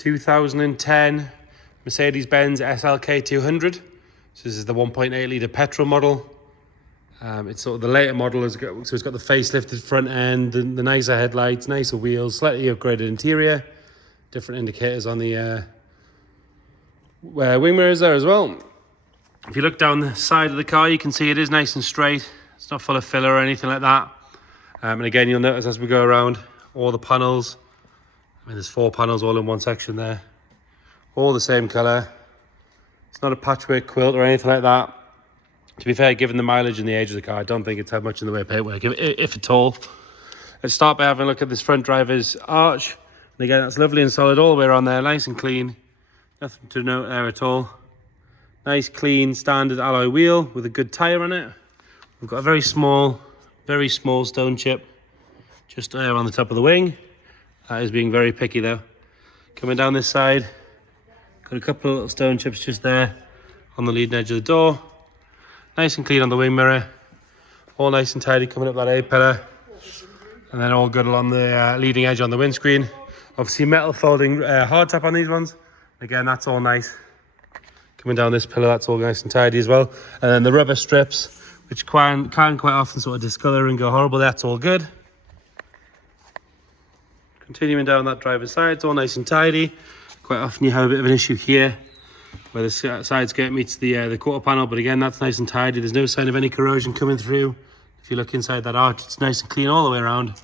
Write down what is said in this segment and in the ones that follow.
2010 Mercedes-Benz SL200. So this is the 1.8 litre petrol model. It's sort of the later model, so it's got the facelifted front end, the nicer headlights, nicer wheels, slightly upgraded interior, different indicators on the wing mirrors there as well. If you look down the side of the car, you can see it is nice and straight. It's not full of filler or anything like that. And again, you'll notice as we go around, all the panels, there's 4 panels all in one section there, all the same colour. It's not a patchwork quilt or anything like that. To be fair, given the mileage and the age of the car, I don't think it's had much in the way of paintwork, if at all. Let's start by having a look at this front driver's arch. And again, that's lovely and solid all the way around there, nice and clean. Nothing to note there at all. Nice, clean, standard alloy wheel with a good tyre on it. We've got a very small stone chip just there on the top of the wing. That is being very picky though. Coming down this side, got a couple of little stone chips just there on the leading edge of the door. Nice and clean on the wing mirror, all nice and tidy coming up that A-pillar, and then all good along the leading edge on the windscreen. Obviously metal folding hardtop on these ones. Again, that's all nice. Coming down this pillar, that's all nice and tidy as well. And then the rubber strips, which can quite often sort of discolour and go horrible, that's all good. Continuing down that driver's side, it's all nice and tidy. Quite often you have a bit of an issue here, where the side skirt meets the quarter panel, but again, that's nice and tidy. There's no sign of any corrosion coming through. If you look inside that arch, it's nice and clean all the way around.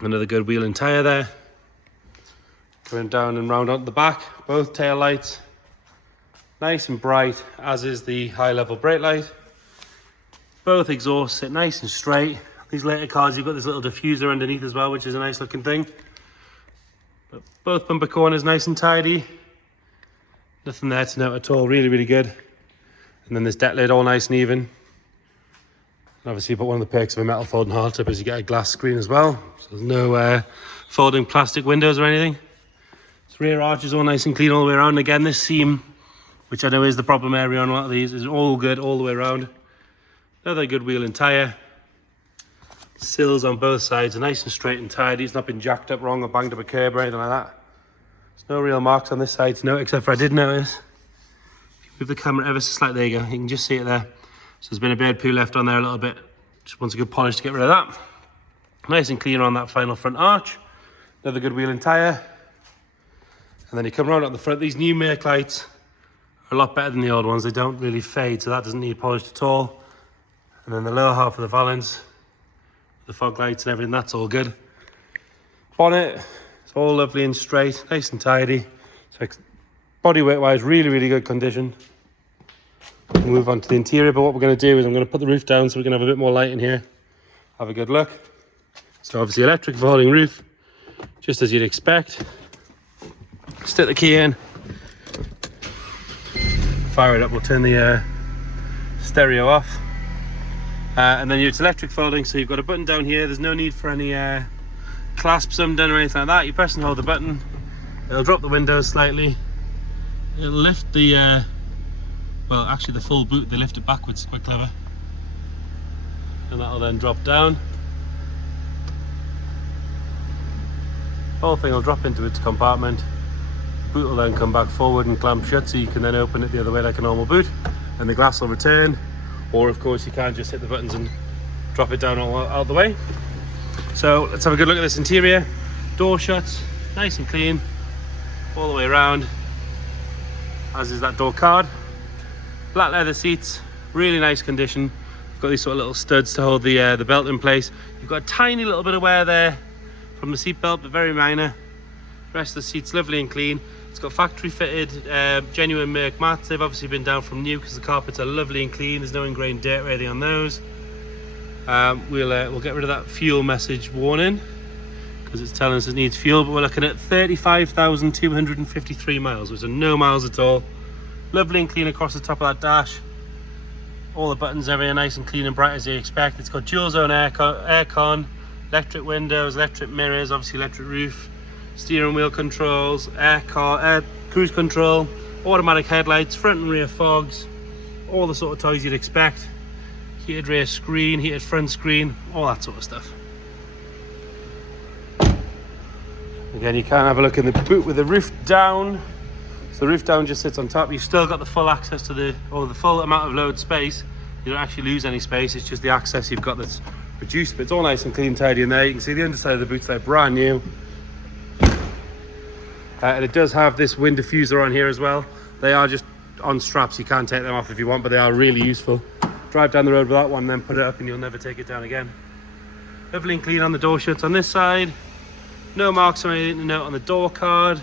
Another good wheel and tyre there. Going down and round onto the back, both tail lights. Nice and bright, as is the high level brake light. Both exhausts sit nice and straight. These later cars, you've got this little diffuser underneath as well, which is a nice looking thing. But both bumper corners nice and tidy. Nothing there to note at all, really, really good. And then this deck lid all nice and even. And obviously, but one of the perks of a metal folding hardtop is you get a glass screen as well. So there's no folding plastic windows or anything. This rear arch is all nice and clean all the way around. Again, this seam, which I know is the problem area on a lot of these, is all good all the way around. Another good wheel and tyre. Sills on both sides are nice and straight and tidy. It's not been jacked up wrong or banged up a curb or anything like that. There's no real marks on this side to note, except for I did notice, if you move the camera ever so slightly, there you go, you can just see it there. So there's been a bird poo left on there a little bit. Just wants a good polish to get rid of that. Nice and clean on that final front arch. Another good wheel and tyre. And then you come around on the front. These new Merc lights are a lot better than the old ones. They don't really fade, so that doesn't need polished at all. And then the lower half of the valance, the fog lights and everything, that's all good. Bonnet, it's all lovely and straight, nice and tidy. So bodywork wise, really, really good condition. We'll move on to the interior, but what we're going to do is I'm going to put the roof down so we can have a bit more light in here. Have a good look. So obviously electric folding roof, just as you'd expect. Stick the key in, fire it up, we'll turn the stereo off. And then it's electric folding, so you've got a button down here. There's no need for any clasps undone or anything like that. You press and hold the button, it'll drop the windows slightly. It'll lift the, well actually the full boot, they lift it backwards, quite clever. And that'll then drop down. The whole thing will drop into its compartment. The boot will then come back forward and clamp shut, so you can then open it the other way like a normal boot. And the glass will return. Or of course you can just hit the buttons and drop it down all out the way. So let's have a good look at this interior. Door shuts, nice and clean, all the way around, as is that door card. Black leather seats, really nice condition. You've got these sort of little studs to hold the belt in place. You've got a tiny little bit of wear there from the seat belt, but very minor. The rest of the seat's lovely and clean. It's got factory fitted genuine Merc mats. They've obviously been down from new because the carpets are lovely and clean. There's no ingrained dirt or anything on those. We'll get rid of that fuel message warning because it's telling us it needs fuel, but we're looking at 35,253 miles, which are no miles at all. Lovely and clean across the top of that dash. All the buttons are nice and clean and bright as you expect. It's got dual zone aircon, electric windows, electric mirrors, obviously electric roof, steering wheel controls, cruise control, automatic headlights, front and rear fogs, all the sort of toys you'd expect. Heated rear screen, heated front screen, all that sort of stuff. Again, you can have a look in the boot with the roof down. So the roof down just sits on top. You've still got the full access to the full amount of load space. You don't actually lose any space, it's just the access you've got that's reduced, but it's all nice and clean, tidy in there. You can see the underside of the boots, they're brand new. And it does have this wind diffuser on here as well. They are just on straps, you can take them off if you want, but they are really useful. Drive down the road with that one, then put it up and you'll never take it down again. Lovely and clean on the door shuts on this side. No marks or anything to note on the door card.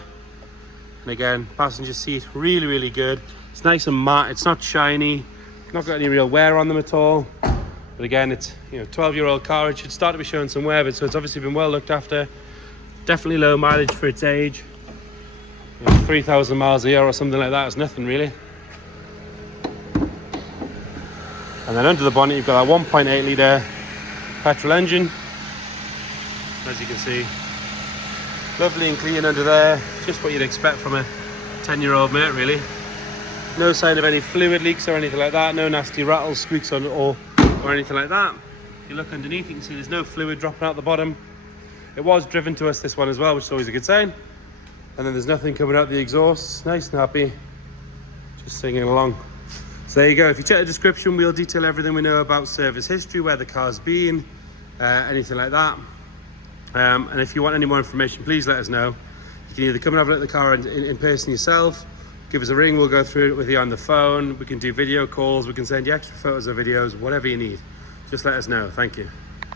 And again, passenger seat, really, really good. It's nice and matte, it's not shiny, not got any real wear on them at all. But again, it's 12-year-old car, it should start to be showing some wear, but so it's obviously been well looked after. Definitely low mileage for its age. 3,000 miles a year or something like that is nothing really. And then under the bonnet you've got that 1.8 litre petrol engine, as you can see. Lovely and clean under there, just what you'd expect from a 10-year-old mate really. No sign of any fluid leaks or anything like that, no nasty rattles, squeaks or anything like that. If you look underneath you can see there's no fluid dropping out the bottom. It was driven to us, this one as well, which is always a good sign. And then there's nothing coming out the exhaust, nice and happy, just singing along. So there you go, if you check the description we'll detail everything we know about service history, where the car's been, anything like that. And if you want any more information, please let us know. You can either come and have a look at the car in person yourself, give us a ring, we'll go through it with you on the phone, we can do video calls, we can send you extra photos or videos, whatever you need. Just let us know, thank you.